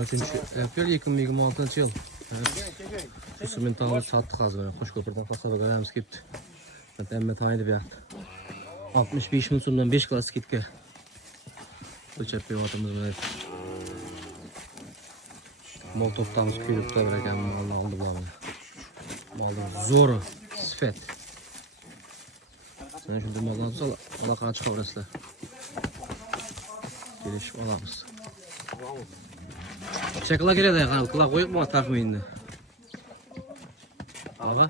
13 aprel 2026 yıl. Şu simentalını sattık az böyle. Koşköprüden kasaba ayağımız gitti. Zaten emme tayini bir yaptı. 65 bin sonundan 5 klas gitke. Ölçep bir vatımız böyle. Mol toptamız kuyrup da bırakan malını aldı bu abi. Malın zoru, sifet. Sen şimdi maldan sonra alakana çıkavrasılar. Gelişip alamız. Çakıla gele de yakalım. Kula koyup mu takmayın da. Ağa.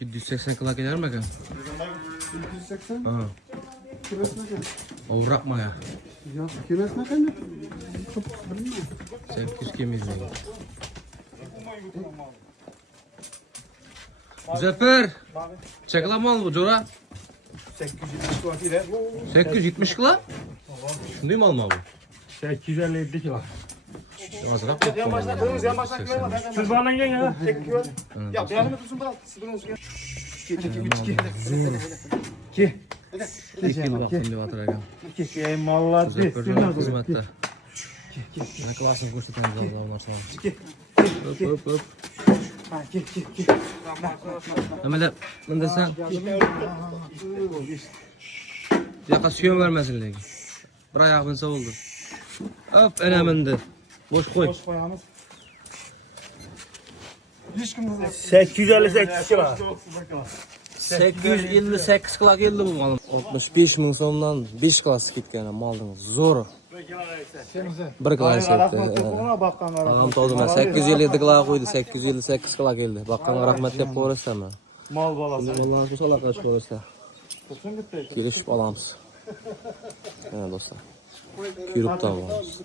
%180 kula gelir mi kan? 180? Ha. Kilosu ne kadar? Ovrakma ya. Ya kilosu ne kadar? Çok bilmiyorum. 800 kemiz mi? Müzeffer. Çakıla mal bu Cora. 870 kilo ile. 870 kila. Şundayım alma bu. 857 kilo. Azraq yaptım. Siz bana gelin ya. Ya beğenme tutsun bırak. Sıkın olsun. 2. 2 yıl vaxtım deb atıragam. 2. Mallar Müzeffer destin Cora xizmatda. Yana klasını ko'rsatamiz Allohlar sog'liq. Hop hop. Nimalar? Bunda sen yoqqa suyan vermesin lekin. Bir oyoq binsa bo'ldi. Hop, ana mindi. Boş koy. Boş koyamız. Hiç kimde de 858 kilo. 858 kilo geldi bu malım. 65 bin so'mdan 5 kilosi ketgan malning zo'ri. Bir kilo septi. ona bakkanlar. Ağam to'g'ri, men 857 kilo qo'ydi, 858 kilo keldi. Baqqanga rahmat deb qo'yasizmi? Mal balası. Vallahi bu salaq qilib qo'yasizlar. Tutsun gitti. Kelishib olamiz. Mana do'stlar. Kuyruqdan olamiz.